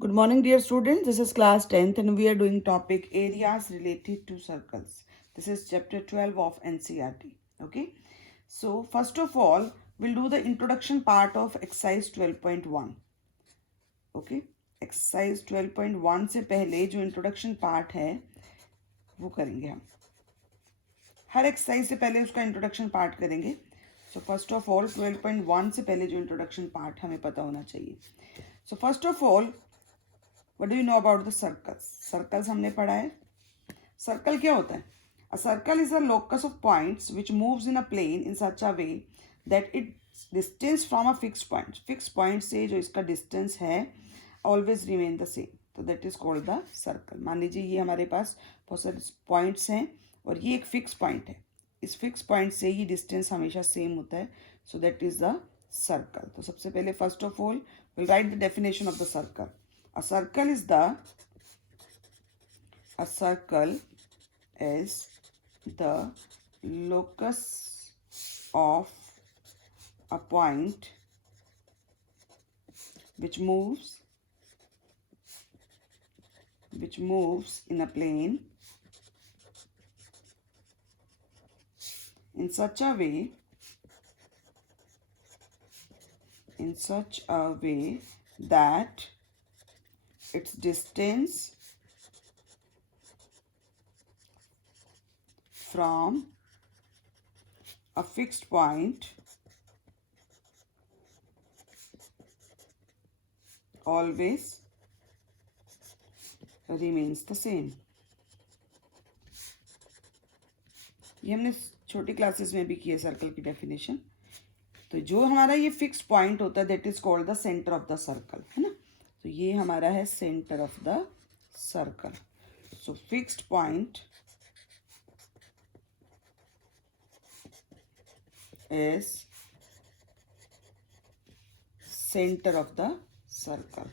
Good morning, dear students. This is class 10th and we are doing topic areas related to circles. This is chapter 12 of NCERT. Okay. So, first of all, we'll do the introduction part of exercise 12.1. Okay. Exercise 12.1 से पहले जो introduction part है वो करेंगे हम. हर exercise से पहले उसका introduction part करेंगे. So, first of all, 12.1 से पहले जो introduction part हमें पता होना चाहिए. So, first of all, What do you know about the circles? Circles हमने पढ़ा है. Circle क्या होता है? A circle is a locus of points which moves in a plane in such a way that its distance from a fixed point. Fixed point से जो इसका distance है always remain the same. तो that is called the circle. मान लीजिए ये हमारे पास बहुत सारे points हैं और ये एक fixed point है. इस fixed point से ही distance हमेशा same होता है. So that is the circle. तो सबसे पहले first of all we'll write the definition of the circle. A circle is the locus of a point which moves in a plane in such a way that its distance from a fixed point always remains the same. ये हमने छोटी classes में भी की है circle की definition. तो जो हमारा ये फिक्स पॉइंट होता है that is called the centre of the circle, है ना. तो ये हमारा है centre of the circle. So fixed point is centre of the circle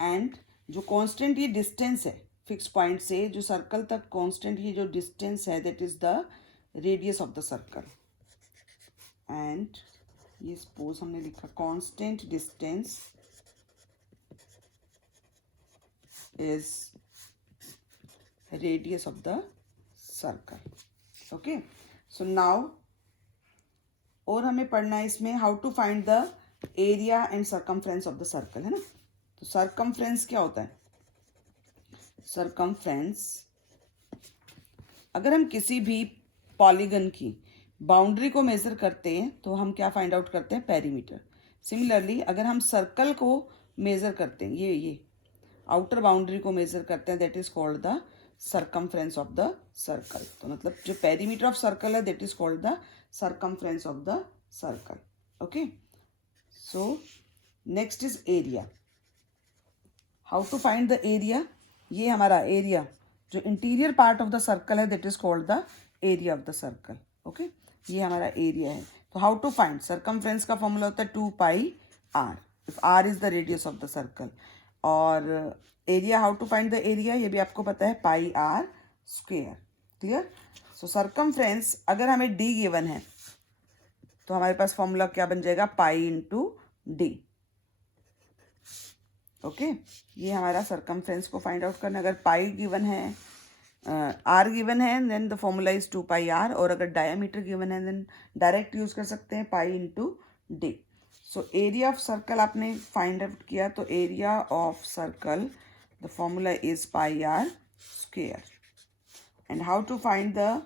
and जो कांस्टेंट ये डिस्टेंस है फिक्स पॉइंट से जो सर्कल तक कांस्टेंट ये जो डिस्टेंस है that is the radius of the circle. And ये सपोज हमने लिखा constant distance is radius of the circle. Okay. So now और हमें पढ़ना है इसमें how to find the area and circumference of the circle, है ना. तो सरकमफ्रेंस क्या होता है? सरकमफ्रेंस अगर हम किसी भी पॉलीगन की बाउंड्री को मेजर करते हैं तो हम क्या फाइंड आउट करते हैं? पेरीमीटर. सिमिलरली अगर हम सर्कल को मेजर करते हैं ये आउटर बाउंड्री को मेजर करते हैं that is called the circumference of the circle. तो मतलब जो पेरीमीटर ऑफ सर्कल है that is called the circumference of the circle. Okay. So next is area. How to find the area? ये हमारा area जो interior part of the circle है that is called the area of the circle. Okay. ये हमारा area है. तो how to find? Circumference का formula होता है 2πr if r is the radius of the circle. और area, how to find the area ये भी आपको पता है πr स्क्वेयर. क्लियर. सो सरकमफ्रेंस अगर हमें d गिवन है तो हमारे पास फॉर्मूला क्या बन जाएगा? Pi into d. ओके. ये हमारा सरकमफ्रेंस को फाइंड आउट करना. अगर पाई गिवन है आर गिवन है then the formula is 2πr. और अगर डायमीटर गिवन है देन डायरेक्ट यूज कर सकते हैं pi into d. So area of circle आपने फाइंड आउट किया तो area of circle the formula is πr square. And how to find the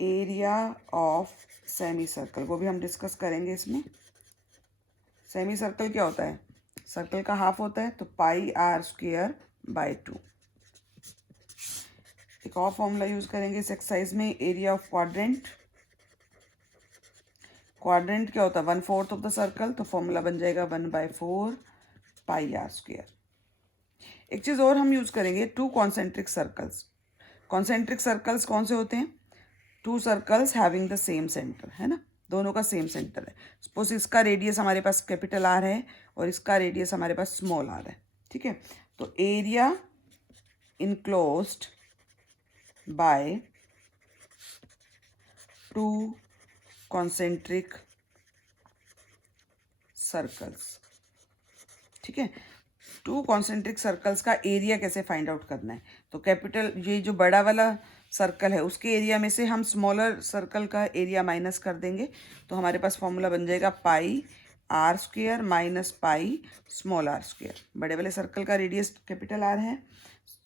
area of semi circle वो भी हम डिस्कस करेंगे इसमें. सेमी सर्कल क्या होता है? सर्कल का हाफ होता है तो πr स्क्वेयर बाय 2. एक और फॉर्मूला यूज करेंगे इस एक्सरसाइज में. Area of quadrant. क्वाड्रेंट क्या होता है? 1/4 ऑफ द सर्कल. तो फॉर्मूला बन जाएगा 1/4 πr स्क्वेयर. एक चीज और हम यूज करेंगे, to concentric circles. Concentric circles कौन से होते हैं? To circles having the same centre, है ना. दोनों का सेम सेंटर है. सपोज इसका रेडियस हमारे पास कैपिटल आर है और इसका रेडियस हमारे पास स्मॉल आर है. ठीक है. तो area enclosed by two concentric circles, ठीक है। टू कॉन्सेंट्रिक सर्कल्स का एरिया कैसे फाइंड आउट करना है, तो कैपिटल ये जो बड़ा वाला सर्कल है उसके एरिया में से हम स्मॉलर सर्कल का एरिया माइनस कर देंगे, तो हमारे पास फॉर्मूला बन जाएगा pi R square minus pi small are square. बड़े वाले सर्कल का रेडियस कैपिटल आर है,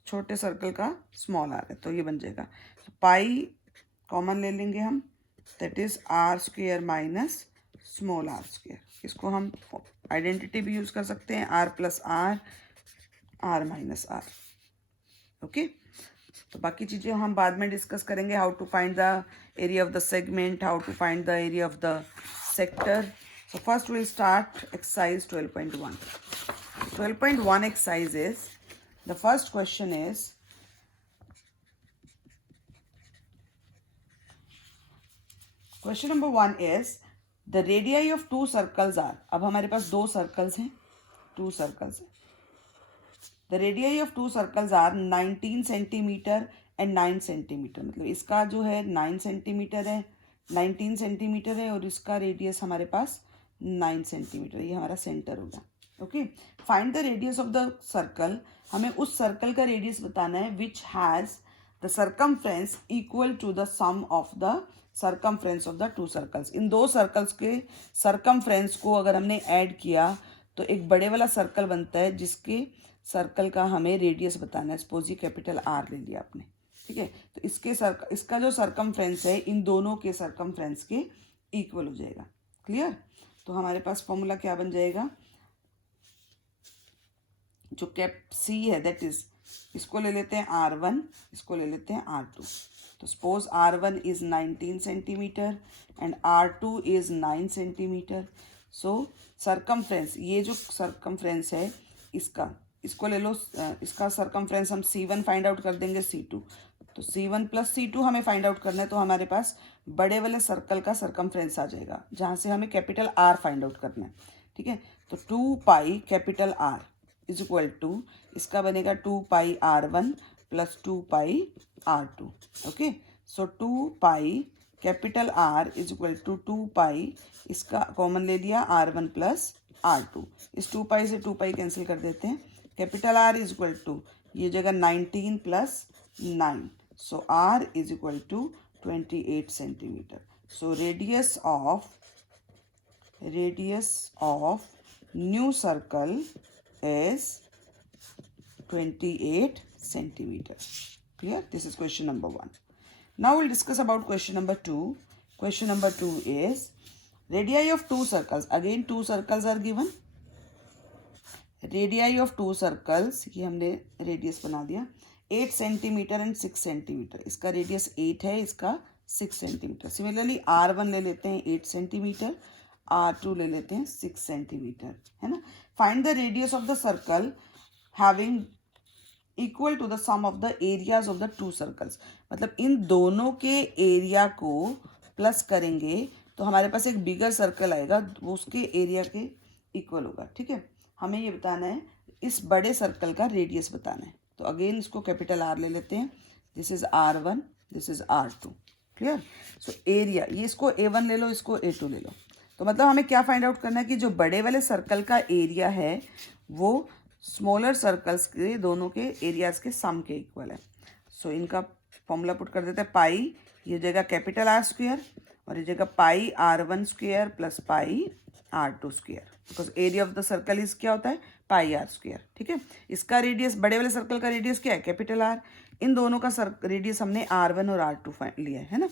छोटे सर्कल का स्मॉल आर है, तो ये बन जाएगा। तो पाई कॉमन ले लेंगे हम, that is R square minus small are square. इसको हम आइडेंटिटी भी यूज कर सकते हैं, R plus r, R minus r, okay. तो बाकी चीज़ें हम बाद में डिस्कस करेंगे, how to find the area of the segment, how to find the area of the sector. So first we'll start exercise 12.1. 12.1 exercise is, the first question is, question number 1 is, the radii of two circles are, अब हमारे पास दो circles हैं, to circles हैं। The radii of two circles are 19 centimetre and 9 centimetre, मतलब इसका जो है 9 centimetre है, 19 सेंटीमीटर है, और इसका रेडियस हमारे पास 9 सेंटीमीटर, ये हमारा सेंटर होगा, okay. Find the radius of the circle, हमें उस सर्कल का रेडियस बताना है which has the circumference equal to the sum of the circumference of the two circles. इन दो सर्कल्स के सर्कमफ्रेंस को अगर हमने ऐड किया तो एक बड़े वाला सर्कल बनता है, जिसके सर्कल का हमें रेडियस बताना है। सपोज ये कैपिटल आर ले लिया आपने, ठीक है, तो इसका जो सर्कमफ्रेंस है इन दोनों के सर्कमफ्रेंस के इक्वल हो जाएगा, क्लियर। तो हमारे पास फॉर्मूला क्या बन जाएगा, जो कैप सी है दैट इज, इसको ले लेते हैं R1, इसको ले लेते हैं R2। तो suppose R1 is 19 centimetre and R2 is 9 centimetre. So circumference, ये जो सर्कमफ्रेंस है इसको ले लो, इसका सर्कमफ्रेंस हम C1 फाइंड आउट कर देंगे C2, तो C1 प्लस C2 हमें फाइंड आउट करना है, तो हमारे पास बड़े वाले सर्कल का सर्कमफ्रेंस आ जाएगा, जहाँ से हमें कैपिटल R फाइंड आउट करना है, ठीक है। तो 2 pi capital R is equal to, इसका बनेगा 2 pi R1 plus 2 pi R2, okay. So 2 pi capital R is equal to 2 pi, इसका कॉमन ले लिया R1 प्लस R2, इस 2 पाई से 2 पाई कैंसिल कर देते हैं, capital R is equal to, ये जगह 19 plus 9, so R is equal to 28 centimeter. So radius of new circle is 28 centimeter. Clear? This is question number 1. Now we'll discuss about question number 2. Question number 2 is radii of two circles. Again two circles are given. Radii of two circles, ये हमने radius बना दिया, 8 centimetre and 6 centimetre. इसका radius 8 है, इसका 6 centimetre. Similarly R1 ले लेते हैं 8 सेंटीमीटर, R2 ले लेते हैं 6 सेंटीमीटर, है ना। Find the radius of the circle having equal to the sum of the areas of the two circles, मतलब इन दोनों के एरिया को प्लस करेंगे तो हमारे पास एक बिगर सर्कल आएगा, वो उसके एरिया के इक्वल होगा, ठीक है। हमें ये बताना है, इस बड़े सर्कल का रेडियस बताना है, तो अगेन इसको कैपिटल R ले लेते हैं, this is R1, this is R2, clear. So area, ये इसको A1 ले लो, इसको A2 ले लो, तो मतलब हमें क्या फाइंड आउट करना है कि जो बड़े वाले सर्कल का एरिया है वो स्मॉलर सर्कल्स के दोनों के एरियाज के सम के इक्वल है। सो इनका फॉर्मूला पुट कर देते हैं, पाई ये जगह कैपिटल R स्क्वेयर और ये जगह पाई R1 square plus pi R2 square, because area of the circle is क्या होता है, पाई R स्क्वेयर, ठीक है। इसका रेडियस, बड़े वाले सर्कल का रेडियस क्या है, कैपिटल R, इन दोनों का रेडियस हमने R1 और R2 लिया है ना।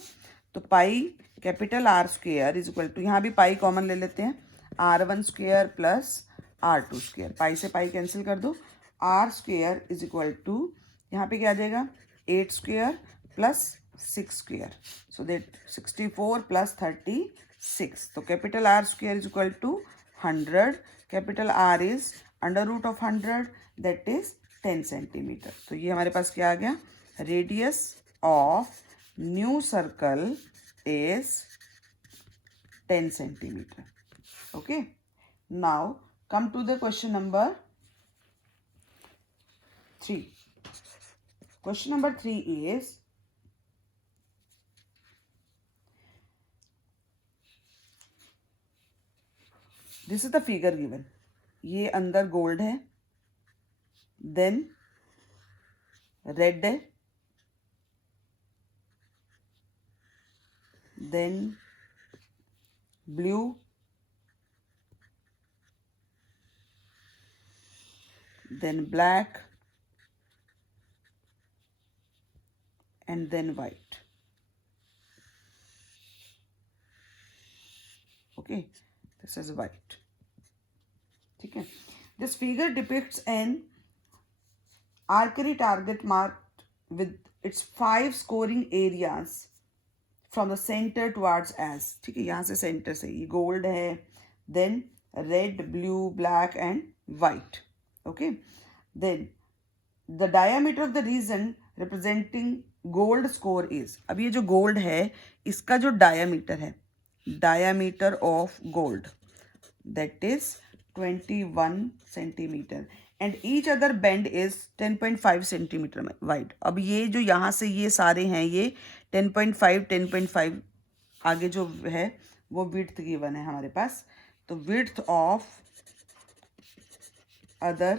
तो pi capital R square is equal to, यहाँ भी पाई कॉमन ले लेते हैं, R1 square plus R2 square, पाई से पाई कैंसिल कर दो, R square is equal to, यहाँ पे क्या आ जाएगा 8 square plus 6 square, so that 64 plus 36, तो capital R square is equal to 100, capital R is under root of 100 that is 10 centimetre. तो ये हमारे पास क्या आ गया, radius of new circle is 10 centimetre, okay. Now come to the question number 3. Question number 3 is, this is the figure given. ये अंदर gold है, देन रेड है, then blue, then black, and then white. Okay, this is white. Okay, this figure depicts an archery target marked with its 5 scoring areas from the center towards as. ठीक है, यहाँ से center से ये gold है, then red, blue, black and white. Okay, then the diameter of the region representing gold score is. अब ये जो gold है इसका जो diameter है, diameter of gold, that is 21 centimeter and each other band is 10.5 centimeter wide. अब ये जो यहाँ से ये सारे हैं ये 10.5 आगे जो है वो width given है हमारे पास. तो width of other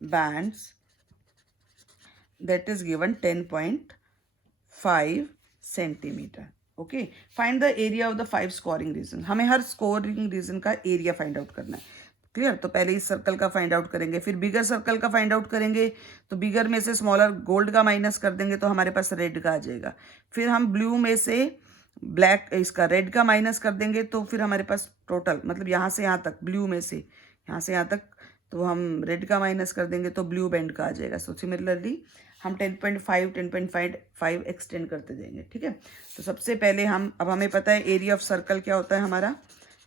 bands that is given 10.5 centimeter. Okay, find the area of the 5 scoring region. हमें हर scoring region का एरिया फाइंड आउट करना है. क्लियर. तो पहले इस सर्कल का फाइंड आउट करेंगे, फिर बिगर सर्कल का फाइंड आउट करेंगे. तो बिगर में से स्मॉलर गोल्ड का माइनस कर देंगे तो हमारे पास रेड का आ जाएगा. फिर हम ब्लू में से ब्लैक इसका रेड का माइनस कर देंगे तो फिर हमारे पास टोटल मतलब यहाँ से यहाँ तक, ब्लू में से यहाँ से यहाँ तक तो हम रेड का माइनस कर देंगे तो ब्लू बैंड का आ जाएगा. सो सिमिलरली हम 10.5 एक्सटेंड करते जाएंगे. ठीक है. तो सबसे पहले अब हमें पता है एरिया ऑफ सर्कल क्या होता है हमारा.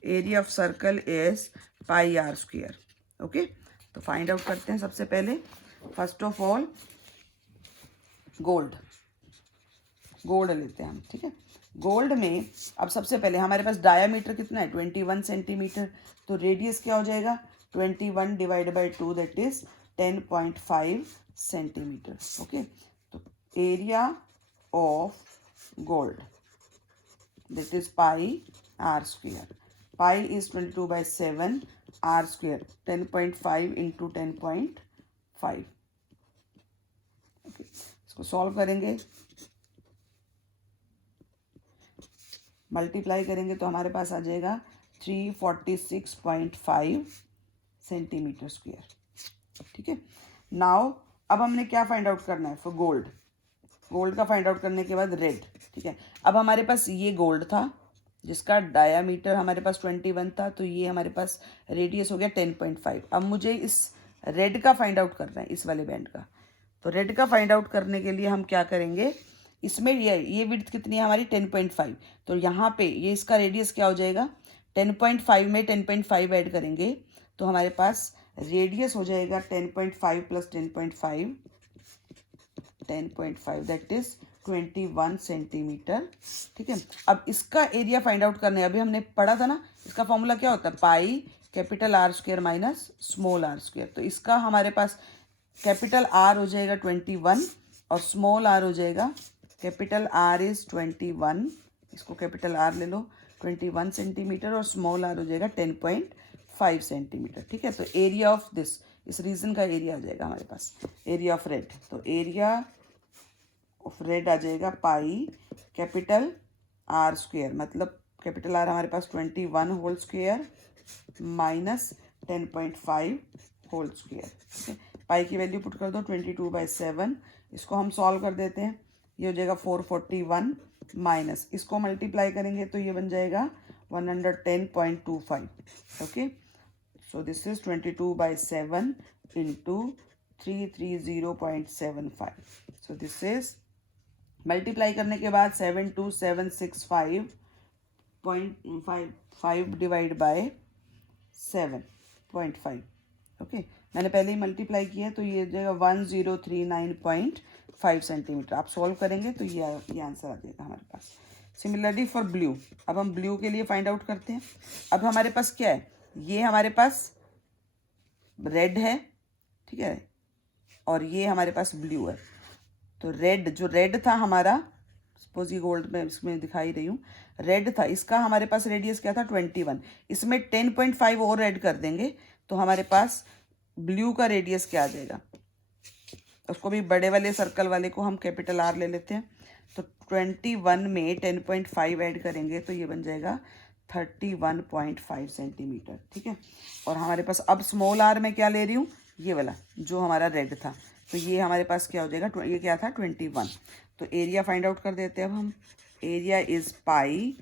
Area of circle is pi are square. Okay, तो फाइंड आउट करते हैं सबसे पहले. फर्स्ट ऑफ ऑल गोल्ड लेते हैं हम. ठीक है. गोल्ड में अब सबसे पहले हमारे पास डायामीटर कितना है 21 सेंटीमीटर. तो रेडियस क्या हो जाएगा 21 divide by 2 that is 10.5 centimetre. Okay, तो area of gold that is pi are square. Pi is 22/7, R square 10.5 into 10.5. Okay, इसको सॉल्व करेंगे, मल्टीप्लाई करेंगे तो हमारे पास आ जाएगा 346.5 सेंटीमीटर स्क्वायर. ठीक है. नाउ अब हमने क्या फाइंड आउट करना है फॉर गोल्ड. गोल्ड का फाइंड आउट करने के बाद रेड. ठीक है. अब हमारे पास ये गोल्ड था जिसका डायामीटर हमारे पास 21 था, तो ये हमारे पास रेडियस हो गया 10.5. अब मुझे इस रेड का फाइंड आउट करना है, इस वाले बैंड का. तो रेड का फाइंड आउट करने के लिए हम क्या करेंगे, इसमें ये विड्थ कितनी है हमारी 10.5. तो यहाँ पे ये इसका रेडियस क्या हो जाएगा 10.5 में 10.5 ऐड करेंगे तो हमारे पास रेडियस हो जाएगा 10.5 प्लस 10.5 दैट इज 21 सेंटीमीटर. ठीक है. अब इसका एरिया फाइंड आउट करने, अभी हमने पढ़ा था ना इसका फॉर्मूला क्या होता है pi capital R square minus small r square. तो इसका हमारे पास कैपिटल आर हो जाएगा 21 और स्मॉल आर हो जाएगा कैपिटल आर इज 21, इसको कैपिटल आर ले लो 21 सेंटीमीटर और स्मॉल आर हो जाएगा 10.5 सेंटीमीटर. ठीक है. तो एरिया ऑफ दिस, इस रीजन का एरिया आ जाएगा हमारे पास एरिया ऑफ रेड. तो एरिया ऑफ रेड आ जाएगा पाई कैपिटल आर स्क्वायर, मतलब कैपिटल आर हमारे पास 21 whole square minus 10.5 whole square. ठीक है. पाई की वैल्यू पुट कर दो 22/7. इसको हम सॉल्व कर देते हैं. ये हो जाएगा 441 माइनस इसको मल्टीप्लाई करेंगे तो ये बन जाएगा 110.25. Okay, so this is 22/7 into 330.75. So this is multiply करने के बाद 72765 डिवाइड बाय 7.5. ओके, मैंने पहले ही मल्टीप्लाई किया है तो ये हो जाएगा 1039.5 सेंटीमीटर. आप सॉल्व करेंगे तो ये आंसर आ जाएगा हमारे पास. सिमिलरली फॉर ब्लू, अब हम ब्लू के लिए फाइंड आउट करते हैं. अब हमारे पास क्या है, ये हमारे पास रेड है. ठीक है, और ये हमारे पास ब्लू है. तो रेड जो रेड था हमारा सपोज ये गोल्ड में इसमें दिखाई रही हूँ, रेड था, इसका हमारे पास रेडियस क्या था 21, इसमें 10.5 और ऐड कर देंगे तो हमारे पास ब्लू का रेडियस क्या आ जाएगा, उसको भी बड़े वाले सर्कल वाले को हम कैपिटल आर ले लेते हैं, तो 21 में 10.5 ऐड करेंगे तो ये बन जाएगा 31.5 सेंटीमीटर, ठीक है। और हमारे पास अब स्मॉल आर में क्या ले रही हूँ, ये वाला जो हमारा रेड था, तो ये हमारे पास क्या हो जाएगा, ये क्या था 21, तो एरिया फाइंड आउट कर देते हैं अब हम। Area is pi,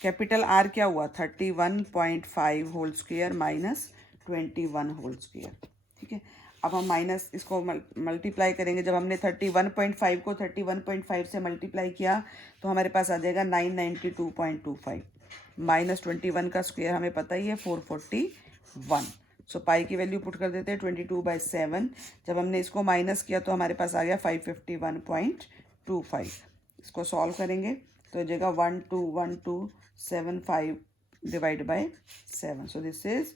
capital R क्या हुआ 31.5 whole square minus 21 whole square, ठीक है। अब हम माइनस इसको मल्टीप्लाई करेंगे, जब हमने 31.5 को 31.5 से मल्टीप्लाई किया तो हमारे पास आ जाएगा 992.25, माइनस 21 का स्क्वायर हमें पता ही है 441, सो पाई की वैल्यू पुट कर देते हैं 22/7, जब हमने इसको माइनस किया तो हमारे पास आ गया 551.25, इसको सॉल्व करेंगे तो आ जाएगा 121275 divide by 7, so this is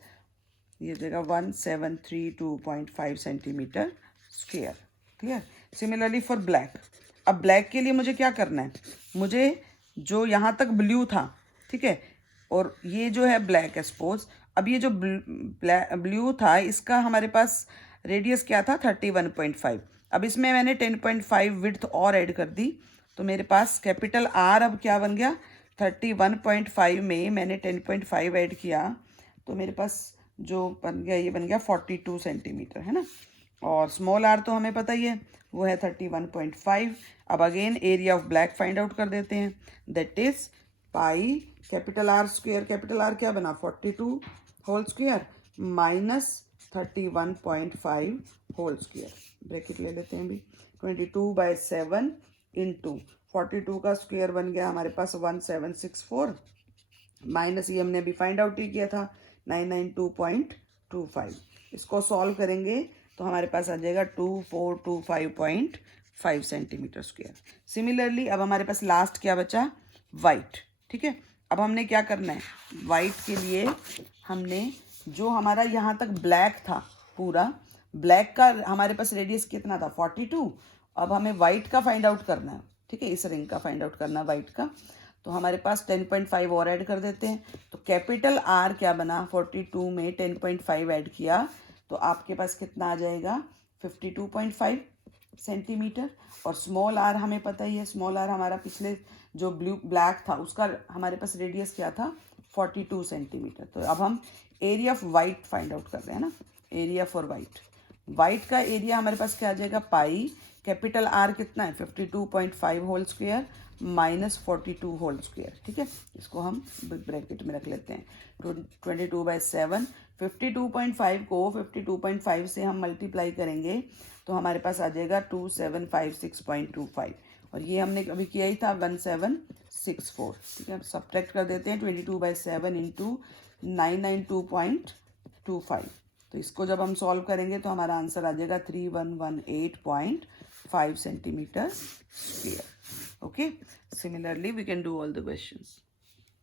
ये जगह 1732.5 centimetre square, clear. Similarly for black, अब ब्लैक के लिए मुझे क्या करना है, मुझे जो यहाँ तक ब्लू था, ठीक है, और ये जो है ब्लैक है सपोज, अब ये जो ब्लू था इसका हमारे पास रेडियस क्या था 31.5, अब इसमें मैंने 10.5 विड्थ और ऐड कर दी तो मेरे पास कैपिटल आर अब क्या बन गया 31.5 में मैंने 10.5 ऐड किया तो मेरे पास जो बन गया ये बन गया 42 सेंटीमीटर, है ना। और स्मॉल आर तो हमें पता ही है वो है 31.5। अब again area of black find out कर देते हैं, that is pi capital R square, capital R क्या बना 42 whole square minus 31.5 whole square, bracket ले लेते हैं भी, 22/7 इंटू 42 का स्क्वायर बन गया हमारे पास 1764, माइनस ये हमने अभी फाइंड आउट ही किया था 992.25, इसको सॉल्व करेंगे तो हमारे पास आ जाएगा 2425.5 सेंटीमीटर स्क्वायर। सिमिलरली अब हमारे पास लास्ट क्या बचा, वाइट, ठीक है। अब हमने क्या करना है, वाइट के लिए हमने जो हमारा यहाँ तक ब्लैक था, पूरा ब्लैक का हमारे पास रेडियस कितना था 42, अब हमें वाइट का फाइंड आउट करना है, ठीक है, इस रिंग का फाइंड आउट करना है वाइट का, तो हमारे पास 10.5 और ऐड कर देते हैं, तो कैपिटल आर क्या बना 42 में 10.5 ऐड किया तो आपके पास कितना आ जाएगा 52.5 सेंटीमीटर, और स्मॉल आर हमें पता ही है, स्मॉल आर हमारा पिछले जो ब्लैक था उसका हमारे पास रेडियस क्या था 42 सेंटीमीटर। तो अब हम area of white find out कर रहे हैं ना, एरिया फॉर वाइट, वाइट का एरिया हमारे पास क्या आ जाएगा पाई कैपिटल आर कितना है 52.5 whole square minus 42 whole square, ठीक है, इसको हम ब्रैकेट में रख लेते हैं 22/7, 52.5 को 52.5 से हम मल्टीप्लाई करेंगे तो हमारे पास आ जाएगा 2756.25, और ये हमने अभी किया ही था 1764, ठीक है। सब्ट्रैक्ट कर देते हैं 22/7 इंटू 992.25, तो इसको जब हम सॉल्व करेंगे तो हमारा आंसर आ जाएगा 3118.5 centimetre square. Okay, similarly we can do all the questions.